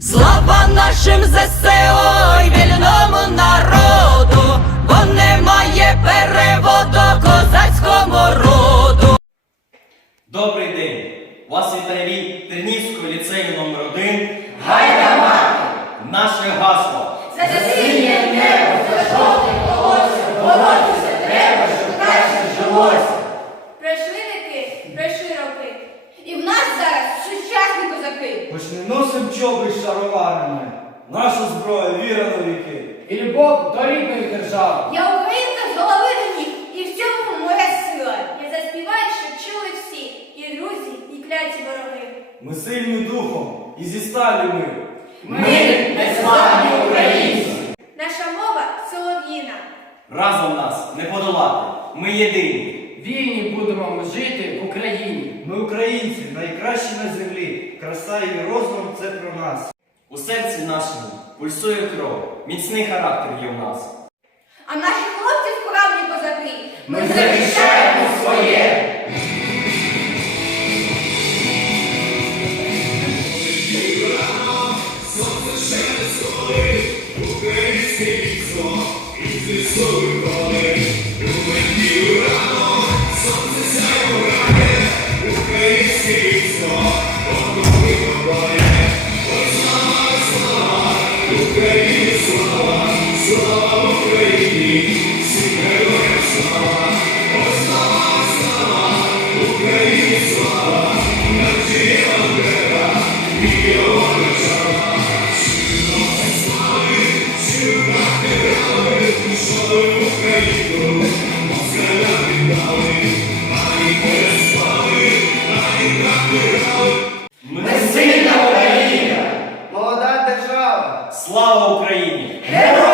Слава нашим ЗСО й вільному народу, бо немає переводу козацькому роду. Добрий день! Вас вітає від Тернівського ліцею номер 1 Гайда носим чоби з шароварами. Наша зброя віра на віки. і любов до рідної держави. Я українка з голови до ніг, і в цьому моя сила. Я заспіваю, щоб чули всі, і друзі, і кляті вороги. Ми сильні духом і зі сталі ми. Ми незламні українці. Наша мова солов'їна. Разом нас не подолати. Ми єдині. Вільні будемо ми жити в Україні. Ми українці, найкращі на землі. Краса і розум це про нас. У серці нашому пульсує кров. Міцний характер є в нас. А наші хлопці справді козаки. Ми захищаємо своє. Ми Сильна Україна! Молода держава. Слава Україні! Героям